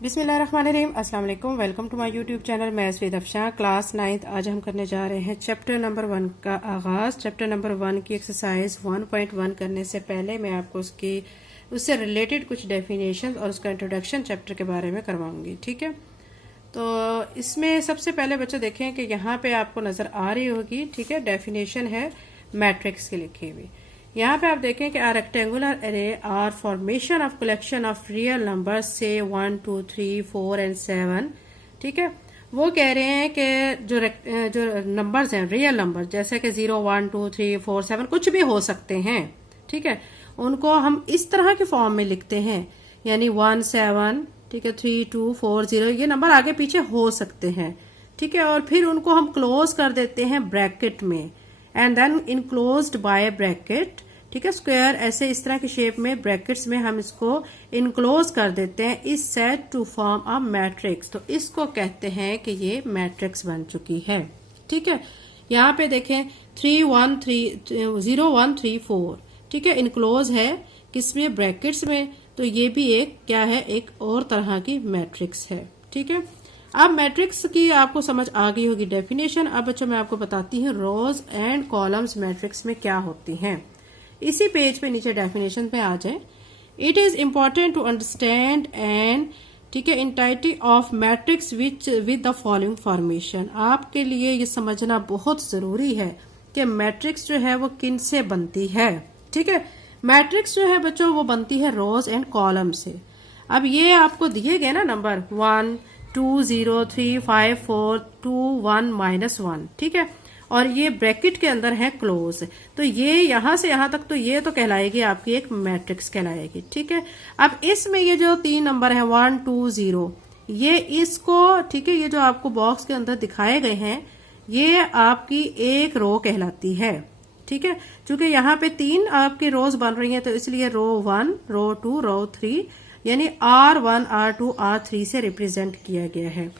बिस्मिल्लाहिर्रहमानिर्रहीम, अस्सलाम वालेकुम। Welcome to my YouTube channel. मैं स्वीद अफशां, क्लास 9th। आज हम करने जा रहे हैं चैप्टर नंबर 1 का आगाज। चैप्टर नंबर 1 की एक्सरसाइज 1.1 करने से पहले मैं आपको उससे रिलेटेड कुछ डेफिनेशन और उसका इंट्रोडक्शन चैप्टर के बारे में करवाऊंगी। ठीक है, तो इसमें सबसे पहले बच्चे देखें कि यहाँ पे आपको नजर आ रही होगी। ठीक है, डेफिनेशन है मैट्रिक्स की लिखी हुई। यहाँ पे आप देखें कि a rectangular array or formation of collection of real number से 1, 2, 3, 4 एंड 7। ठीक है, वो कह रहे हैं कि जो नंबर्स हैं रियल नंबर, जैसे कि 0, 1, 2, 3, 4, 7 कुछ भी हो सकते हैं। ठीक है, उनको हम इस तरह के फॉर्म में लिखते हैं, यानी 1, 7, ठीक है, 3, 2, 4, 0, ये नंबर आगे पीछे हो सकते हैं। ठीक है, और फिर उनको हम क्लोज कर देते हैं ब्रैकेट में, and then enclosed by bracket. ठीक है, स्क्वायर ऐसे इस तरह की शेप में ब्रैकेट्स में हम इसको इनक्लोज कर देते हैं, इस set to form a matrix. तो इसको कहते हैं कि ये मैट्रिक्स बन चुकी है। ठीक है, यहाँ पे देखें 3, 1, 3, 0, 1, 3, 4। ठीक है, इनक्लोज है किसमें, ब्रैकेट्स में। तो ये भी एक क्या है, एक और तरह की मैट्रिक्स है। ठीक है, अब मैट्रिक्स की आपको समझ आ गई होगी डेफिनेशन। अब बच्चों मैं आपको बताती हूँ रोज एंड कॉलम्स मैट्रिक्स में क्या होती हैं। इसी पेज पे नीचे डेफिनेशन पे आ जाए। It is important to understand and, ठीक है, entity of matrix with the following formation. आपके लिए ये समझना बहुत जरूरी है कि मैट्रिक्स जो है वो किन से बनती है। ठीक है, मैट्रिक्स जो है बच्चों वो बनती है रोज एंड कॉलम से। अब ये आपको दिए गए ना नंबर 1, 2, 0, 3, 5, 4, 2, 1, -1। ठीक है, और ये ब्रैकेट के अंदर है क्लोज। तो ये यहां से यहां तक तो ये तो कहलाएगी आपकी एक मैट्रिक्स कहलाएगी। ठीक है, अब इसमें ये जो 3 नंबर है 1, 2, 0, ये इसको, ठीक है, ये जो आपको बॉक्स के अंदर दिखाए गए हैं ये आपकी एक रो कहलाती है। ठीक है, चूंकि यहाँ पे 3 आपकी रोज बन रही हैं तो इसलिए रो 1, रो 2, रो 3, यानी R1, R2, R3 से रिप्रेजेंट किया गया है।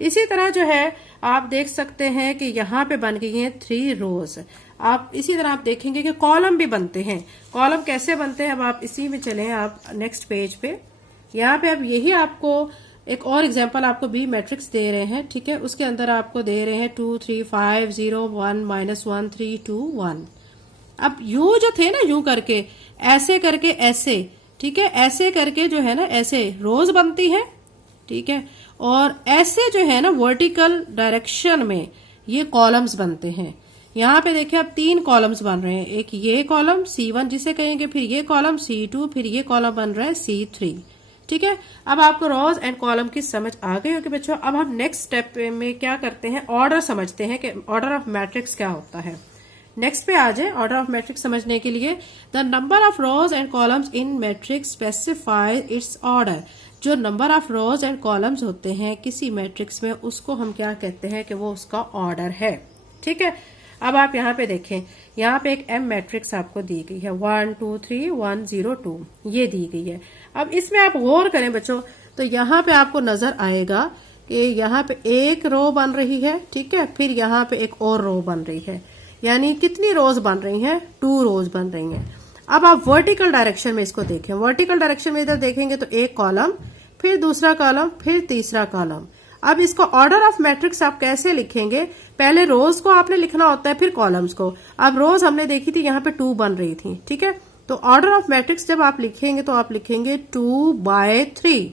इसी तरह जो है आप देख सकते हैं कि यहाँ पे बन गई हैं 3 रोज। आप इसी तरह आप देखेंगे कि कॉलम भी बनते हैं। कॉलम कैसे बनते हैं, अब आप इसी में चलें, आप नेक्स्ट पेज पे। यहाँ पे अब यही आपको एक और एग्जांपल आपको बी मैट्रिक्स दे रहे हैं। ठीक है, उसके अंदर आपको दे रहे हैं 2, 3, 5, 0, 1, -1, 3, 2, 1। अब यू जो थे ना, यूं करके ऐसे ऐसे, ठीक है, ऐसे करके जो है ना ऐसे रोज बनती है। ठीक है, और ऐसे जो है ना वर्टिकल डायरेक्शन में ये कॉलम्स बनते हैं। यहाँ पे देखिए अब 3 कॉलम्स बन रहे हैं। एक ये कॉलम C1 जिसे कहेंगे, फिर ये कॉलम C2, फिर ये कॉलम बन रहा है C3। ठीक है, अब आपको रोज एंड कॉलम की समझ आ गई होगी बच्चों। अब हम नेक्स्ट स्टेप में क्या करते हैं, ऑर्डर समझते हैं कि ऑर्डर ऑफ मैट्रिक्स क्या होता है। नेक्स्ट पे आ जाए ऑर्डर ऑफ मैट्रिक्स समझने के लिए। The number of rows and columns in matrix specify its order. जो number of rows and columns होते हैं किसी मैट्रिक्स में, उसको हम क्या कहते हैं कि वो उसका ऑर्डर है। ठीक है, अब आप यहाँ पे देखें, यहाँ पे एक M मैट्रिक्स आपको दी गई है 1, 2, 3, 1, 0, 2, ये दी गई है। अब इसमें आप गौर करें बच्चों, तो यहाँ पे आपको नजर आएगा कि यहाँ पे एक रो बन रही है। ठीक है, फिर यहाँ पे एक और रो बन रही है, यानी कितनी रोज बन रही हैं, 2 रोज बन रही हैं। अब आप वर्टिकल डायरेक्शन में इसको देखें। वर्टिकल डायरेक्शन में इधर देखेंगे तो एक कॉलम, फिर दूसरा कॉलम, फिर तीसरा कॉलम। अब इसको ऑर्डर ऑफ मैट्रिक्स आप कैसे लिखेंगे, पहले रोज को आपने लिखना होता है, फिर कॉलम्स को। अब रोज हमने देखी थी यहाँ पे 2 बन रही थी। ठीक है, तो ऑर्डर ऑफ मैट्रिक्स जब आप लिखेंगे तो आप लिखेंगे 2/3।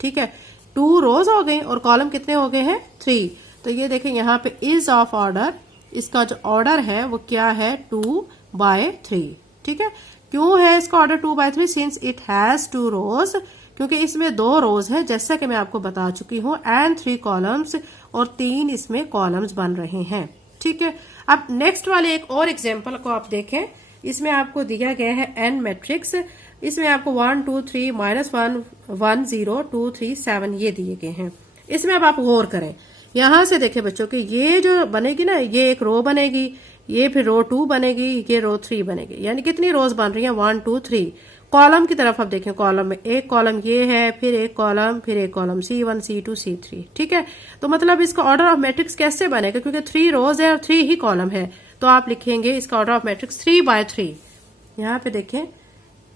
ठीक है, 2 रोज हो गई और कॉलम कितने हो गए हैं, 3। तो ये देखें यहाँ पे इज ऑफ ऑर्डर, इसका जो ऑर्डर है वो क्या है, 2/3। ठीक है, क्यों है इसका ऑर्डर 2/3, सिंस इट हैज 2 रोज, क्योंकि इसमें 2 रोज है जैसा कि मैं आपको बता चुकी हूँ, एंड 3 कॉलम्स, और 3 इसमें कॉलम्स बन रहे हैं। ठीक है, अब नेक्स्ट वाले एक और एग्जांपल को आप देखें। इसमें आपको दिया गया है N मैट्रिक्स। इसमें आपको 1, 2, 3, -1, 1, 0, 2, 3, 7 ये दिए गए हैं। इसमें अब आप गौर करें, यहां से देखें बच्चों कि ये जो बनेगी ना, ये एक रो बनेगी, ये फिर रो 2 बनेगी, ये रो 3 बनेगी, यानी कितनी रोज बन रही है, 1, 2, 3। कॉलम की तरफ आप देखें, कॉलम में एक कॉलम ये है, फिर एक कॉलम, फिर एक कॉलम C1, C2, C3। ठीक है, तो मतलब इसका ऑर्डर ऑफ मैट्रिक्स कैसे बनेगा, क्योंकि 3 रोज है और 3 ही कॉलम है, तो आप लिखेंगे इसका ऑर्डर ऑफ मैट्रिक्स 3/3। यहाँ पे देखें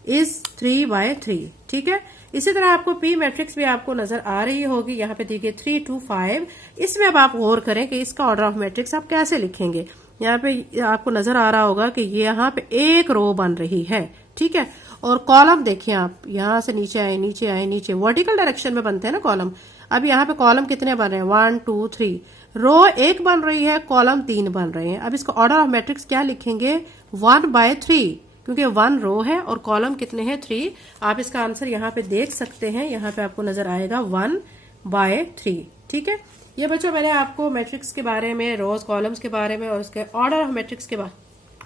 इज 3/3। ठीक है, इसी तरह आपको पी मैट्रिक्स भी आपको नजर आ रही होगी, यहाँ पे दी गई 3 2 5। इसमें अब आप गौर करें कि इसका ऑर्डर ऑफ मैट्रिक्स आप कैसे लिखेंगे। यहाँ पे आपको नजर आ रहा होगा कि ये यहाँ पे एक रो बन रही है, ठीक है। और कॉलम देखिए आप, यहाँ से नीचे आए नीचे आए नीचे, वर्टिकल डायरेक्शन में बनते हैं ना कॉलम। अब यहाँ पे कॉलम कितने बन रहे हैं, 1 2 3। रो एक बन रही है, कॉलम 3 बन रहे हैं। अब इसका ऑर्डर ऑफ मैट्रिक्स क्या लिखेंगे, 1/3, क्योंकि 1 रो है और कॉलम कितने हैं, 3। आप इसका आंसर यहाँ पे देख सकते हैं, यहाँ पे आपको नजर आएगा 1/3, ठीक है। ये बच्चों मैंने आपको मैट्रिक्स के बारे में, रोज कॉलम्स के बारे में और उसके ऑर्डर ऑफ मैट्रिक्स के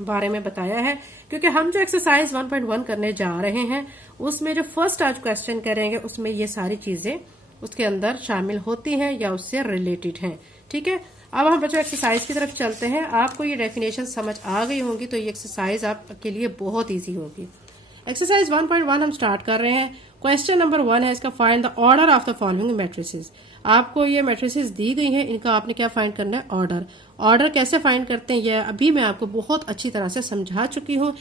बारे में बताया है, क्योंकि हम जो एक्सरसाइज 1.1 करने जा रहे हैं उसमें जो फर्स्ट आज क्वेश्चन करेंगे उसमें ये सारी चीजें उसके अंदर शामिल होती हैं या उससे रिलेटेड हैं, ठीक है। अब हम बच्चों एक्सरसाइज की तरफ चलते हैं। आपको ये डेफिनेशन समझ आ गई होंगी तो ये एक्सरसाइज आपके लिए बहुत ईजी होगी। एक्सरसाइज 1.1 हम स्टार्ट कर रहे हैं। क्वेश्चन नंबर 1 है इसका, find the order of the following matrices. आपको ये मैट्रिसेस दी गई हैं, इनका आपने क्या फाइंड करना है, ऑर्डर। ऑर्डर कैसे फाइंड करते हैं यह अभी मैं आपको बहुत अच्छी तरह से समझा चुकी हूँ।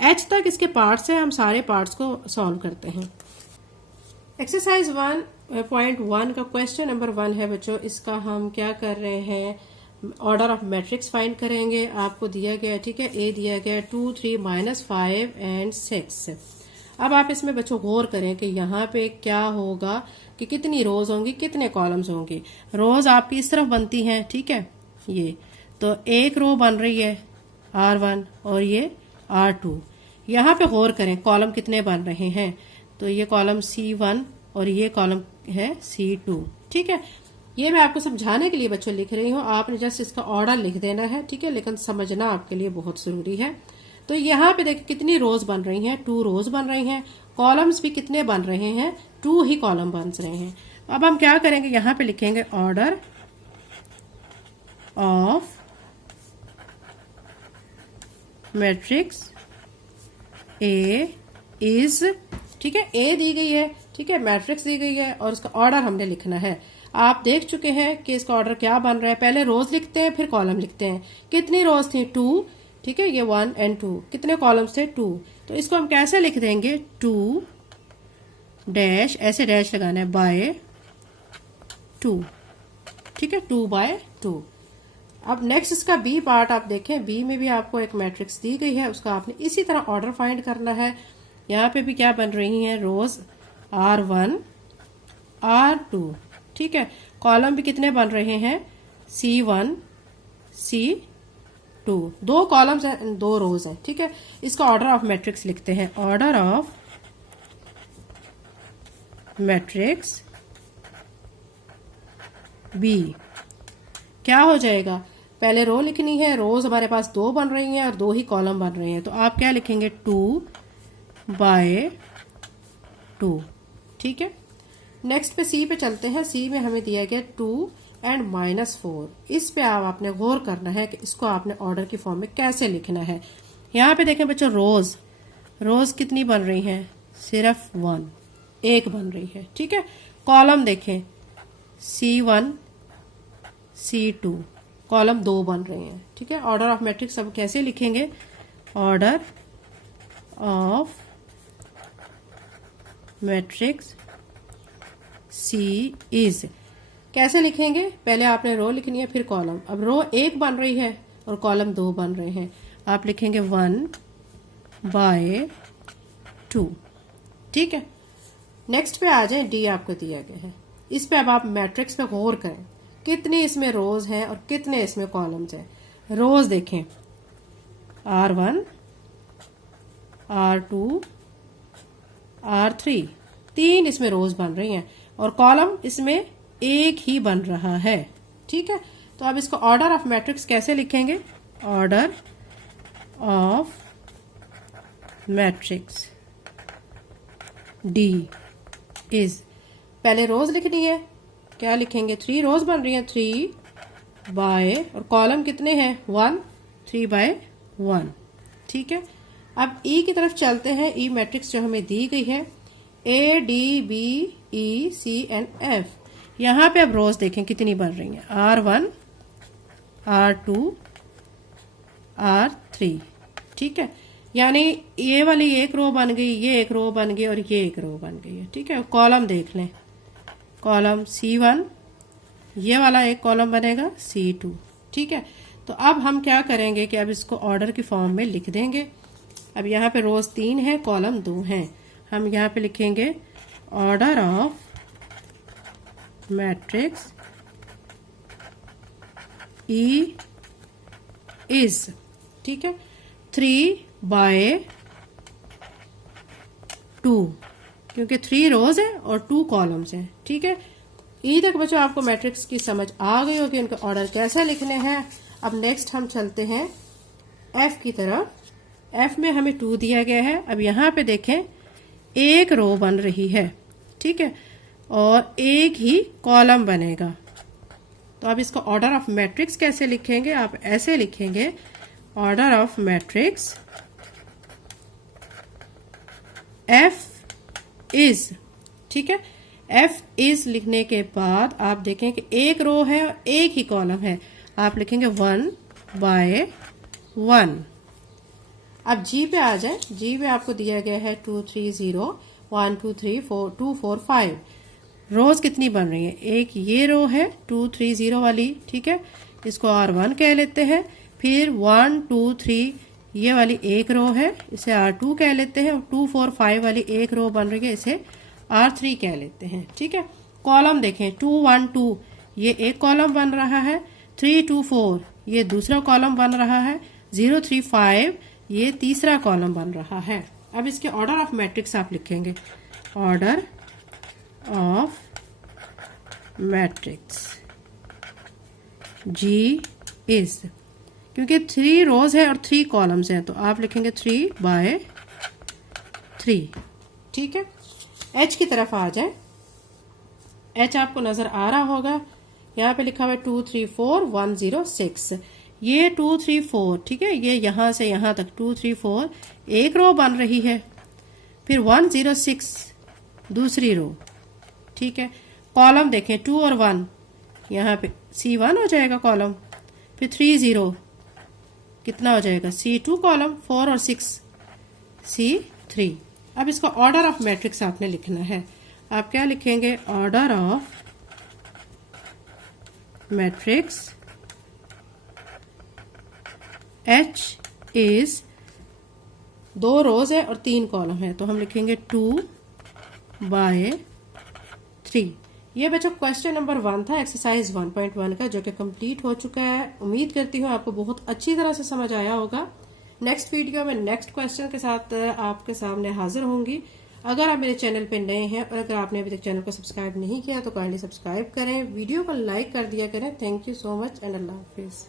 एच तक इसके पार्ट्स हैं, हम सारे पार्ट्स को सॉल्व करते हैं। एक्सरसाइज 1.1 का क्वेश्चन नंबर 1 है बच्चों, इसका हम क्या कर रहे हैं, ऑर्डर ऑफ मैट्रिक्स फाइंड करेंगे। आपको दिया गया, ठीक है, ए दिया गया 2 3 -5 एंड 6। अब आप इसमें बच्चों गौर करें कि यहाँ पे क्या होगा कि कितनी रोज होंगी, कितने कॉलम्स होंगे। रोज आपकी इस तरफ बनती हैं, ठीक है, ये तो एक रो बन रही है R1 और ये R2। यहाँ पे गौर करें कॉलम कितने बन रहे हैं, तो ये कॉलम C1 और ये कॉलम है C2, ठीक है। ये मैं आपको समझाने के लिए बच्चों लिख रही हूँ, आपने जस्ट इसका ऑर्डर लिख देना है, ठीक है, लेकिन समझना आपके लिए बहुत जरूरी है। तो यहाँ पे देखिए कितनी रोज बन रही हैं, 2 रोज बन रही हैं। कॉलम्स भी कितने बन रहे हैं, 2 ही कॉलम बन रहे हैं। अब हम क्या करेंगे, यहाँ पे लिखेंगे order of matrix A is, ठीक है, ए दी गई है, ठीक है, मैट्रिक्स दी गई है और उसका ऑर्डर हमने लिखना है। आप देख चुके हैं कि इसका ऑर्डर क्या बन रहा है, पहले रोज लिखते हैं फिर कॉलम लिखते हैं। कितनी रोज थी, 2, ठीक है, ये 1 और 2। कितने कॉलम्स थे, 2। तो इसको हम कैसे लिख देंगे, 2 डैश, ऐसे डैश लगाना है, बाय 2, ठीक है, 2/2। अब नेक्स्ट इसका बी पार्ट आप देखें, बी में भी आपको एक मैट्रिक्स दी गई है, उसका आपने इसी तरह ऑर्डर फाइंड करना है। यहाँ पे भी क्या बन रही हैं, रोज R1 R2, ठीक है। कॉलम भी कितने बन रहे हैं, C1 C2। 2 कॉलम्स हैं, 2 रोज हैं, ठीक है। इसका ऑर्डर ऑफ मैट्रिक्स लिखते हैं, ऑर्डर ऑफ मैट्रिक्स बी क्या हो जाएगा, पहले रो लिखनी है, रोज हमारे पास 2 बन रही हैं और 2 ही कॉलम बन रहे हैं, तो आप क्या लिखेंगे, 2/2, ठीक है। नेक्स्ट पे सी पे चलते हैं। सी में हमें दिया गया 2 एंड -4। इस पे आपने गौर करना है कि इसको आपने ऑर्डर की फॉर्म में कैसे लिखना है। यहाँ पे देखें बच्चों, रोज कितनी बन रही हैं, सिर्फ 1, एक बन रही है, ठीक है। कॉलम देखें, C1 C2, कॉलम 2 बन रहे हैं, ठीक है। ऑर्डर ऑफ मैट्रिक्स अब कैसे लिखेंगे, order of matrix C is, कैसे लिखेंगे, पहले आपने रो लिखनी है फिर कॉलम। अब रो 1 बन रही है और कॉलम 2 बन रहे हैं, आप लिखेंगे 1/2, ठीक है। नेक्स्ट पे आ जाए, डी आपको दिया गया है। इस पे अब आप मैट्रिक्स पे गौर करें, कितनी इसमें रोज हैं और कितने इसमें कॉलम्स हैं। रोज देखें, R1 R2 R3, 3 इसमें रोज बन रही हैं और कॉलम इसमें एक ही बन रहा है, ठीक है। तो अब इसको ऑर्डर ऑफ मैट्रिक्स कैसे लिखेंगे, order of matrix D is, पहले रोज लिखनी है, क्या लिखेंगे, 3 रोज बन रही हैं, 3 बाय, और कॉलम कितने हैं, 1, 3/1, ठीक है। अब ई की तरफ चलते हैं। ई मैट्रिक्स जो हमें दी गई है, A D B E C and F। यहाँ पे अब रोज देखें कितनी बन रही हैं, R1 R2 R3, ठीक है। यानी ये वाली एक रो बन गई, ये एक रो बन गई और ये एक रो बन गई है। ठीक है, कॉलम देख लें, कॉलम C1, ये वाला एक कॉलम बनेगा C2। ठीक है, तो अब हम क्या करेंगे कि अब इसको ऑर्डर की फॉर्म में लिख देंगे। अब यहाँ पे रोज 3 है, कॉलम 2 हैं, हम यहाँ पे लिखेंगे order of matrix E is, ठीक है, 3/2, क्योंकि 3 रोज है और 2 कॉलम्स हैं। ठीक है, ई तक बच्चों आपको मैट्रिक्स की समझ आ गई होगी, उनके ऑर्डर कैसे लिखने हैं। अब नेक्स्ट हम चलते हैं एफ की तरफ। एफ में हमें 2 दिया गया है। अब यहाँ पे देखें एक रो बन रही है, ठीक है, और एक ही कॉलम बनेगा। तो अब इसको ऑर्डर ऑफ मैट्रिक्स कैसे लिखेंगे, आप ऐसे लिखेंगे order of matrix F is. ठीक है, एफ इज लिखने के बाद आप देखें कि एक रो है और एक ही कॉलम है, आप लिखेंगे 1/1। अब जी पे आ जाए। जी पे आपको दिया गया है 2 3 0 1 2 3 4 2 4 5। रोज कितनी बन रही है, एक ये रो है 2 3 0 वाली, ठीक है, इसको R1 कह लेते हैं। फिर 1 2 3 ये वाली एक रो है, इसे R2 कह लेते हैं। और 2 4 5 वाली एक रो बन रही है, इसे R3 कह लेते हैं। ठीक है, कॉलम देखें 2 1 2 ये एक कॉलम बन रहा है, 3 2 4 ये दूसरा कॉलम बन रहा है, 0 3 5 ये तीसरा कॉलम बन रहा है। अब इसके ऑर्डर ऑफ मैट्रिक्स आप लिखेंगे order of matrix G is, क्योंकि 3 रोज है और 3 कॉलम्स हैं, तो आप लिखेंगे 3/3। ठीक है, एच की तरफ आ जाए। एच आपको नजर आ रहा होगा, यहाँ पे लिखा हुआ है 2 3 4 1 0 6। ये 2 3 4, ठीक है, ये यहां से यहां तक 2 3 4 एक रो बन रही है। फिर 1 0 6 दूसरी रो। ठीक है, कॉलम देखें 2 और 1, यहाँ पे C1 हो जाएगा कॉलम। फिर 3 0 कितना हो जाएगा, C2 कॉलम। 4 और 6 C3। अब इसका ऑर्डर ऑफ मैट्रिक्स आपने लिखना है। आप क्या लिखेंगे, order of matrix H is 2 रोज है और 3 कॉलम है, तो हम लिखेंगे 2/3। ये बच्चों क्वेश्चन नंबर 1 था एक्सरसाइज 1.1 का, जो कि कंप्लीट हो चुका है। उम्मीद करती हूँ आपको बहुत अच्छी तरह से समझ आया होगा। नेक्स्ट वीडियो में नेक्स्ट क्वेश्चन के साथ आपके सामने हाजिर होंगी। अगर आप मेरे चैनल पे नए हैं और अगर आपने अभी तक चैनल को सब्सक्राइब नहीं किया तो काइंडली सब्सक्राइब करें, वीडियो को लाइक कर दिया करें। Thank you so much and Allah Hafiz.